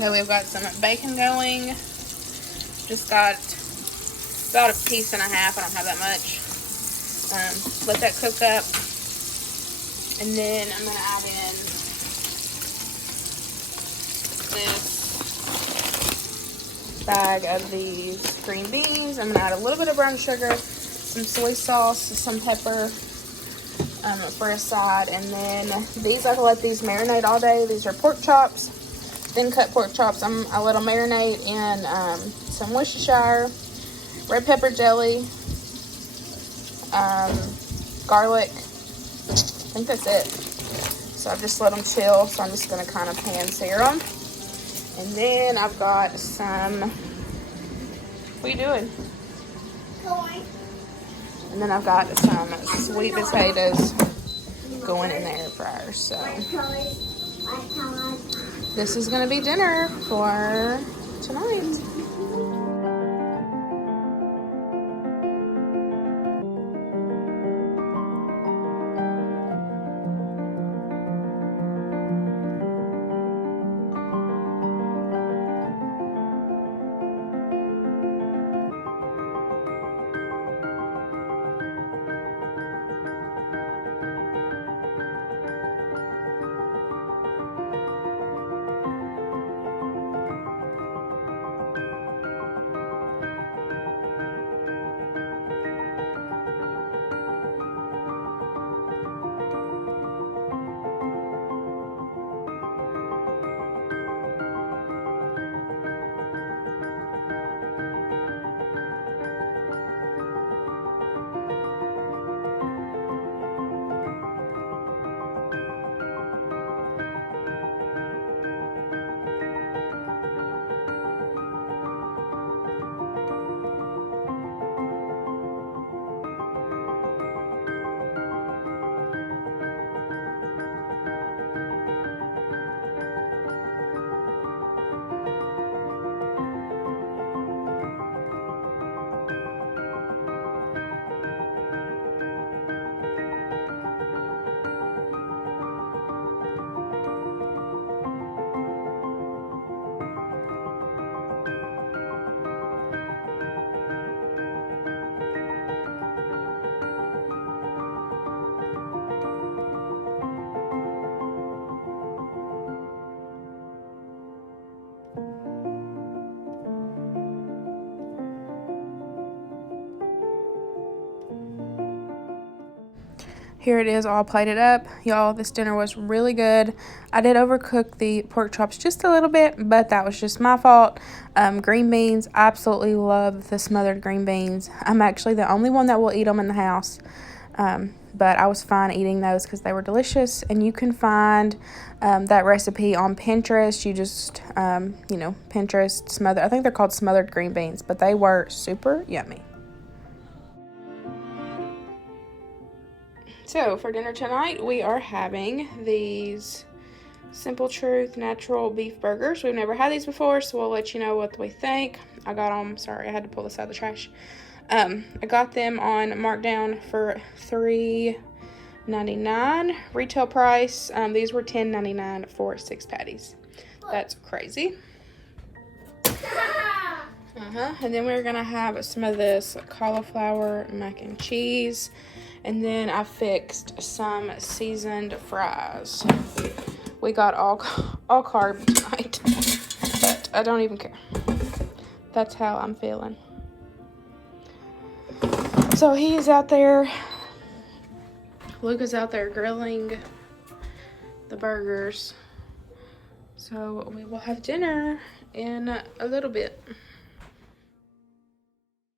Okay, we've got some bacon going. Just got about a piece and a half. I don't have that much. Let that cook up. And then I'm going to add in this bag of these green beans. I'm going to add a little bit of brown sugar, some soy sauce, some pepper for a side. And then these, I can let these marinate all day. These are pork chops, thin cut pork chops. I let them marinate in some Worcestershire, red pepper jelly, garlic. I think that's it. So I've just let them chill. So I'm just going to kind of pan sear them. And then I've got some, what are you doing? Corn. And then I've got some sweet potatoes going in the air fryer. So this is going to be dinner for tonight. Here it is all plated up. Y'all, this dinner was really good. I did overcook the pork chops just a little bit, but that was just my fault. Green beans, I absolutely love the smothered green beans. I'm actually the only one that will eat them in the house. But I was fine eating those because they were delicious. And you can find that recipe on Pinterest. You just, Pinterest smothered. I think they're called smothered green beans, but they were super yummy. So for dinner tonight, we are having these Simple Truth natural beef burgers. We've never had these before, so we'll let you know what we think. I got them, sorry, I had to pull this out of the trash. I got them on markdown for $3.99 retail price. These were $10.99 for 6 patties. That's crazy. And then we're gonna have some of this cauliflower mac and cheese. And then I fixed some seasoned fries. We got all carb tonight, but I don't even care. That's how I'm feeling. So he's out there. Luke is out there grilling the burgers. So we will have dinner in a little bit.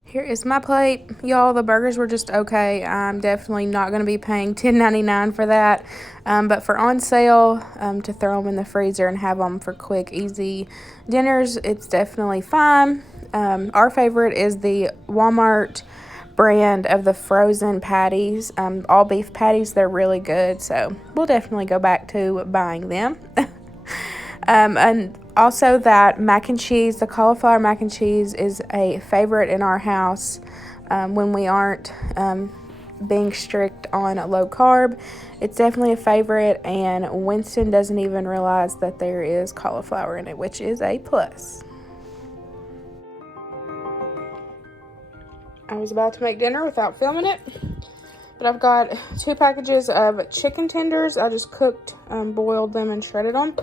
Here is my plate. Y'all, the burgers were just okay. I'm definitely not going to be paying $10.99 for that. But for on sale, to throw them in the freezer and have them for quick, easy dinners, it's definitely fine. Our favorite is the Walmart brand of the frozen patties. All beef patties. They're really good. So we'll definitely go back to buying them. And also that mac and cheese, the cauliflower mac and cheese is a favorite in our house when we aren't being strict on low carb, it's definitely a favorite, and Winston doesn't even realize that there is cauliflower in it, which is a plus. I was about to make dinner without filming it, but I've got 2 packages of chicken tenders. I just cooked, boiled them and shredded them.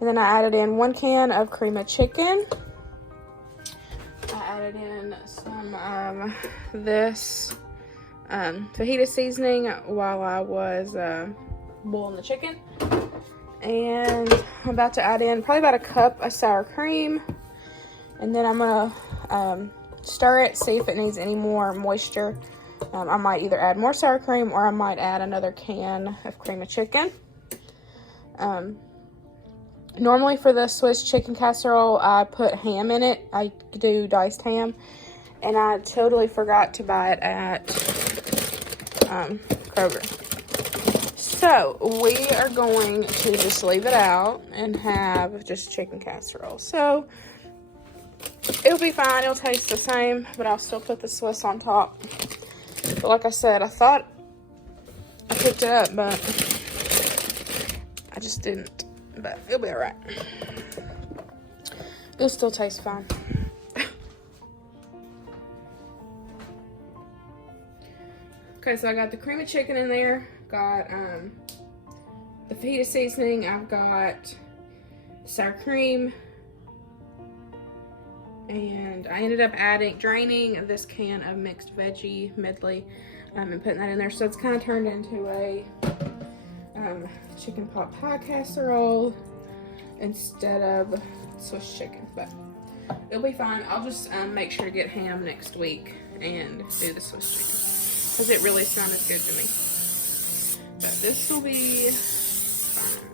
And then I added in 1 can of cream of chicken. I added in some this fajita seasoning while I was boiling the chicken. And I'm about to add in probably about a cup of sour cream. And then I'm gonna stir it, see if it needs any more moisture. I might either add more sour cream or I might add another can of cream of chicken. Normally for the Swiss chicken casserole, I put ham in it. I do diced ham. And I totally forgot to buy it at Kroger. So we are going to just leave it out and have just chicken casserole. So it'll be fine. It'll taste the same, but I'll still put the Swiss on top. But like I said, I thought I picked it up, but I just didn't. But it'll be alright. It'll still taste fine. Okay, so I got the cream of chicken in there. Got the fajita seasoning. I've got sour cream. And I ended up draining this can of mixed veggie medley and putting that in there. So it's kind of turned into a chicken pot pie casserole instead of Swiss chicken. But it'll be fine. I'll just make sure to get ham next week and do the Swiss chicken, because it really sounded good to me. But this will be fine.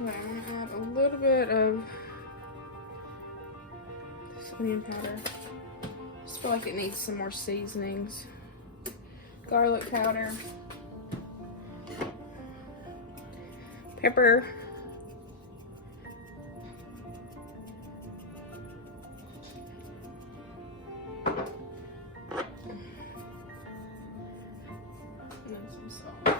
Okay, I'm gonna add a little bit of this onion powder. Just feel like it needs some more seasonings. Garlic powder, pepper, and then some salt.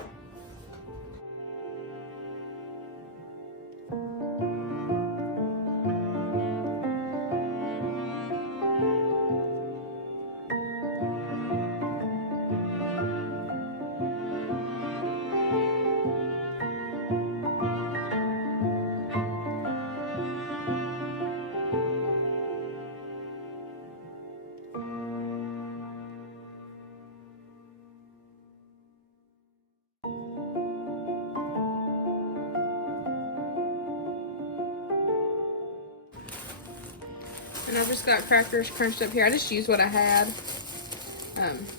And I've just got crackers crunched up here. I just used what I had.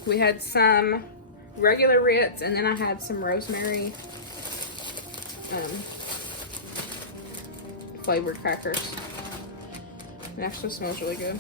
We had some regular Ritz, and then I had some rosemary flavored crackers. It actually smells really good.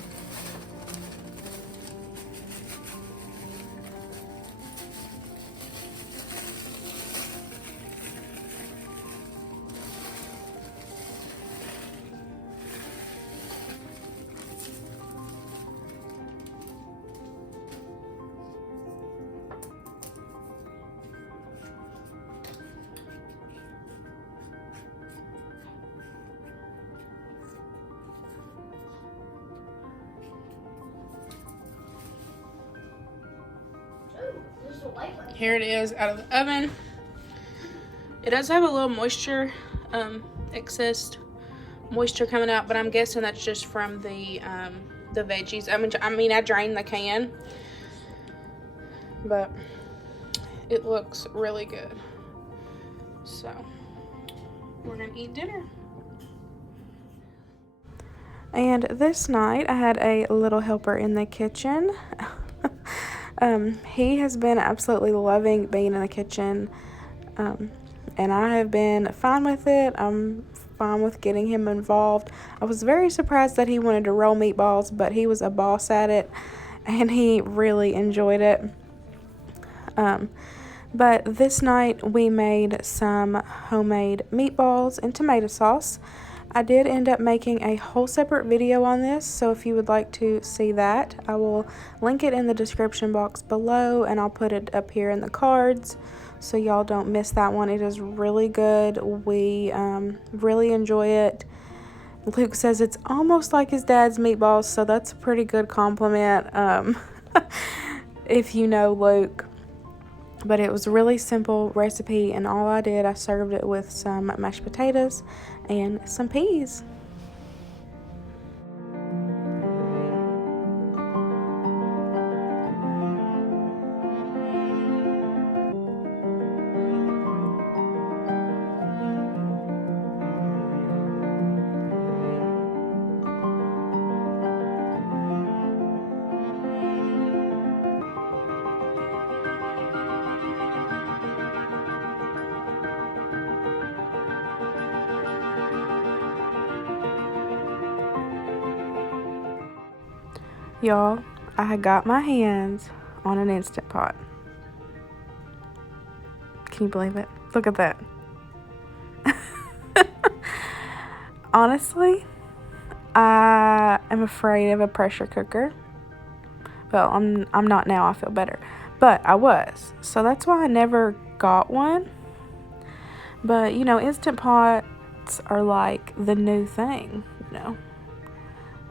Here it is out of the oven. It does have a little moisture, excess moisture coming out, but I'm guessing that's just from the veggies. I mean, I drained the can, but it looks really good. So we're gonna eat dinner. And this night I had a little helper in the kitchen. He has been absolutely loving being in the kitchen, and I have been fine with it. I'm fine with getting him involved. I was very surprised that he wanted to roll meatballs, but he was a boss at it, and he really enjoyed it. But this night we made some homemade meatballs and tomato sauce. I did end up making a whole separate video on this, so if you would like to see that, I will link it in the description box below, and I'll put it up here in the cards so y'all don't miss that one. It is really good. We really enjoy it. Luke says it's almost like his dad's meatballs, so that's a pretty good compliment if you know Luke. But it was a really simple recipe, and all I did, I served it with some mashed potatoes and some peas. Y'all, I had got my hands on an Instant Pot. Can you believe it? Look at that. Honestly, I am afraid of a pressure cooker. Well, I'm not now. I feel better. But I was. So that's why I never got one. But, you know, Instant Pots are like the new thing, you know.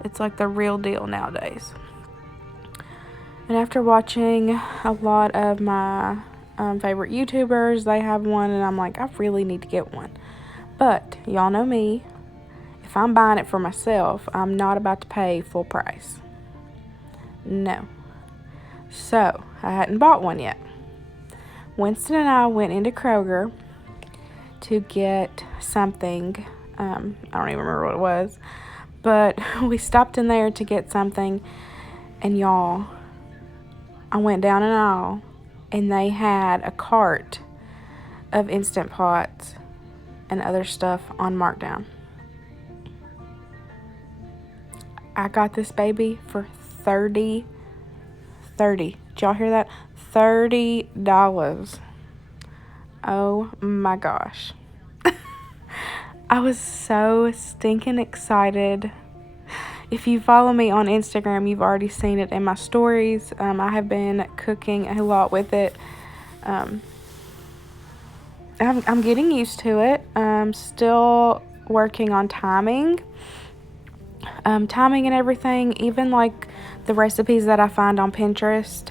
It's like the real deal nowadays. And after watching a lot of my favorite YouTubers, they have one, and I'm like, I really need to get one. But y'all know me. If I'm buying it for myself, I'm not about to pay full price. No. So, I hadn't bought one yet. Winston and I went into Kroger to get something. I don't even remember what it was. But we stopped in there to get something, and y'all, I went down an aisle, and they had a cart of Instant Pots and other stuff on markdown. I got this baby for $30. Did y'all hear that? $30. Oh my gosh. I was so stinking excited. If you follow me on Instagram, you've already seen it in my stories. I have been cooking a lot with it. I'm getting used to it. I'm still working on timing and everything. Even like the recipes that I find on Pinterest,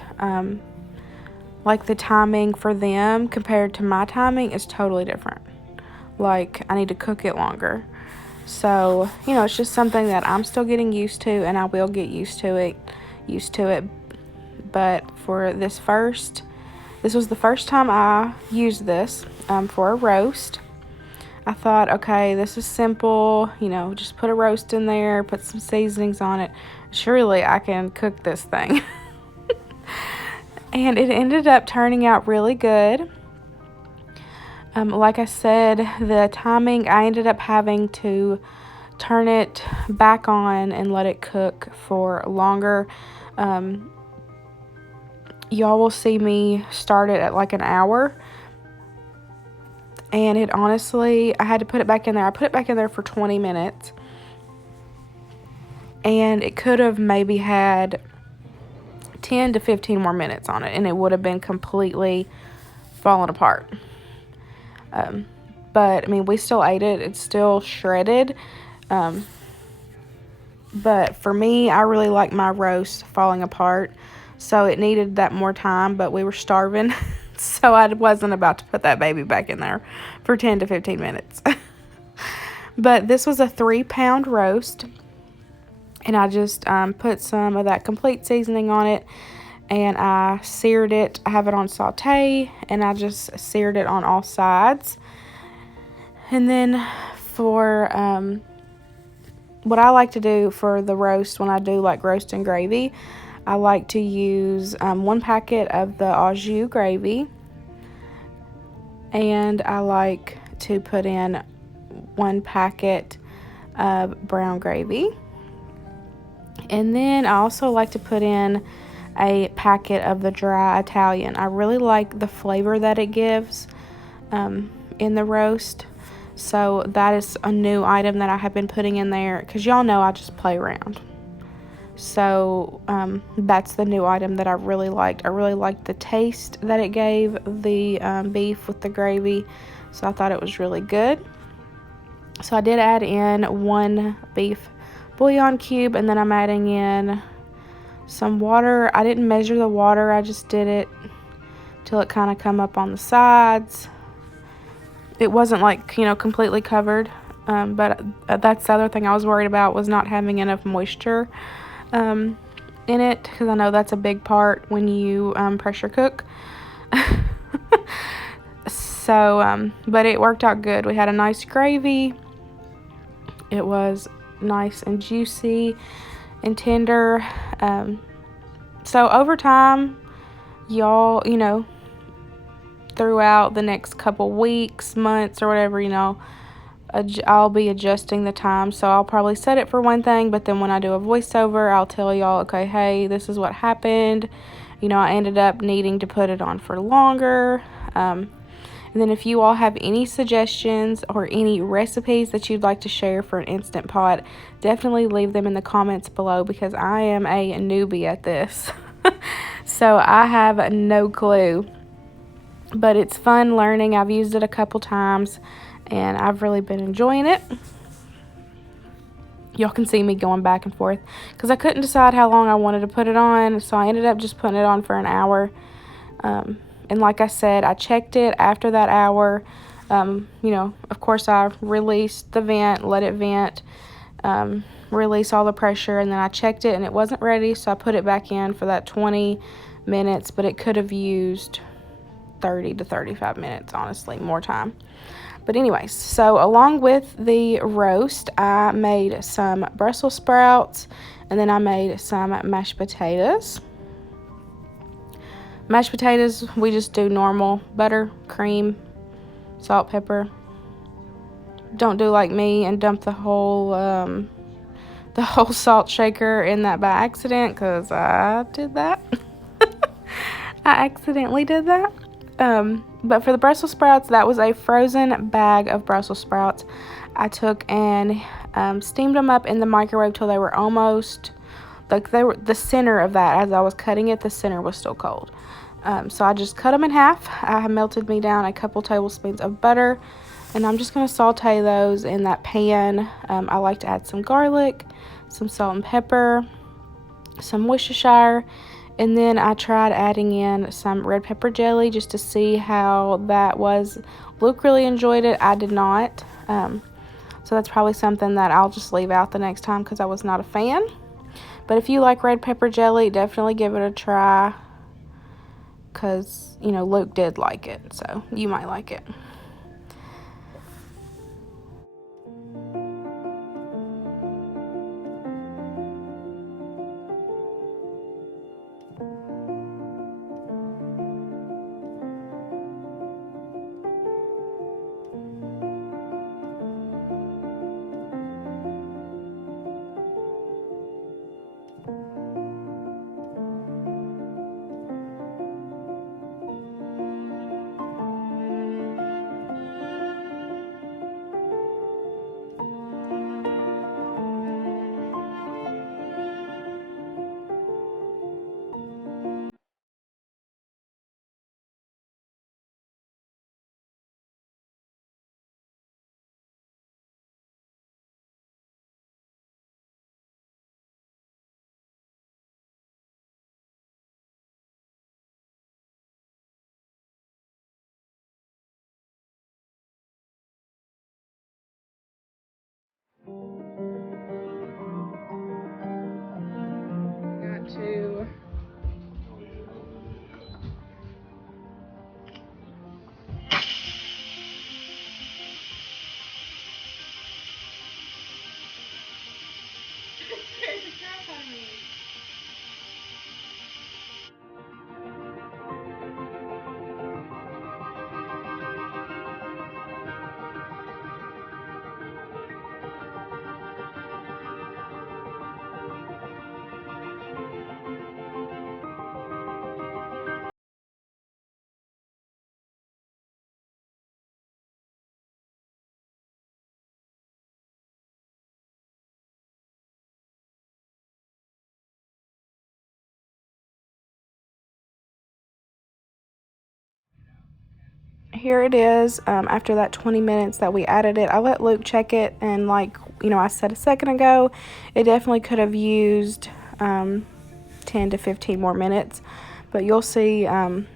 like the timing for them compared to my timing is totally different. Like, I need to cook it longer. So, you know, it's just something that I'm still getting used to, and I will get used to it. But for this was the first time I used this for a roast. I thought, okay, this is simple, you know, just put a roast in there, put some seasonings on it. Surely I can cook this thing. And it ended up turning out really good. Like I said, the timing, I ended up having to turn it back on and let it cook for longer. Y'all will see me start it at like an hour. And it honestly, I had to put it back in there. I put it back in there for 20 minutes. And it could have maybe had 10 to 15 more minutes on it, and it would have been completely fallen apart. But I mean, we still ate it. It's still shredded. But for me, I really like my roast falling apart, so it needed that more time, but we were starving. So I wasn't about to put that baby back in there for 10 to 15 minutes. But this was a 3-pound roast, and I just put some of that complete seasoning on it, and I seared it. I have it on saute, and I just seared it on all sides. And then for what I like to do for the roast, when I do like roast and gravy, I like to use 1 packet of the au jus gravy, and I like to put in 1 packet of brown gravy. And then I also like to put in a packet of the dry Italian. I really like the flavor that it gives in the roast. So that is a new item that I have been putting in there, because y'all know I just play around. So that's the new item that I really liked. I really liked the taste that it gave the beef with the gravy. So I thought it was really good. So I did add in 1 beef bouillon cube, and then I'm adding in some water. I didn't measure the water, I just did it till it kind of come up on the sides. It wasn't like, completely covered, but that's the other thing I was worried about, was not having enough moisture in it, because I know that's a big part when you pressure cook. So but it worked out good. We had a nice gravy. It was nice and juicy and tender. So over time, y'all, throughout the next couple weeks, months, or whatever, I'll be adjusting the time. So I'll probably set it for one thing, but then when I do a voiceover, I'll tell y'all, okay, hey, this is what happened. I ended up needing to put it on for longer. And then if you all have any suggestions or any recipes that you'd like to share for an Instant Pot, definitely leave them in the comments below, because I am a newbie at this. So I have no clue. But it's fun learning. I've used it a couple times, and I've really been enjoying it. Y'all can see me going back and forth, because I couldn't decide how long I wanted to put it on, so I ended up just putting it on for an hour. And like I said, I checked it after that hour. Of course, I released the vent, let it vent, release all the pressure, and then I checked it, and it wasn't ready, so I put it back in for that 20 minutes, but it could have used 30 to 35 minutes, honestly, more time. But anyways, so along with the roast, I made some Brussels sprouts, and then I made some mashed potatoes. Mashed potatoes, we just do normal butter, cream, salt, pepper. Don't do like me and dump the whole salt shaker in that by accident, because I did that. I accidentally did that. But for the Brussels sprouts, that was a frozen bag of Brussels sprouts. I took and steamed them up in the microwave till they were almost, like, they were the center of that. As I was cutting it, the center was still cold. So I just cut them in half. I melted me down a couple tablespoons of butter, and I'm just going to saute those in that pan. I like to add some garlic, some salt and pepper, some Worcestershire, and then I tried adding in some red pepper jelly just to see how that was. Luke really enjoyed it. I did not. So that's probably something that I'll just leave out the next time, because I was not a fan. But if you like red pepper jelly, definitely give it a try, because, Luke did like it, so you might like it. here it is. After that 20 minutes that we added it, I let Luke check it, and like, I said a second ago, it definitely could have used 10 to 15 more minutes, but you'll see an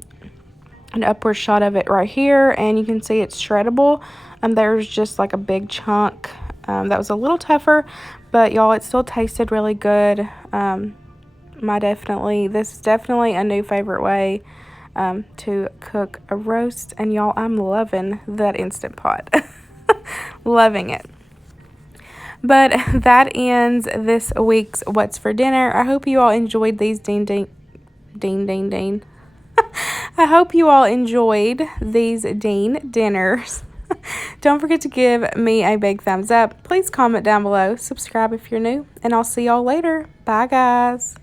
upward shot of it right here, and you can see it's shreddable. There's just like a big chunk that was a little tougher, but y'all, it still tasted really good. This is definitely a new favorite way to cook a roast, and y'all, I'm loving that Instant Pot. Loving it. But that ends this week's What's for Dinner. I hope you all enjoyed these Dean. I hope you all enjoyed these Dean dinners. Don't forget to give me a big thumbs up. Please comment down below. Subscribe if you're new. And I'll see y'all later. Bye, guys.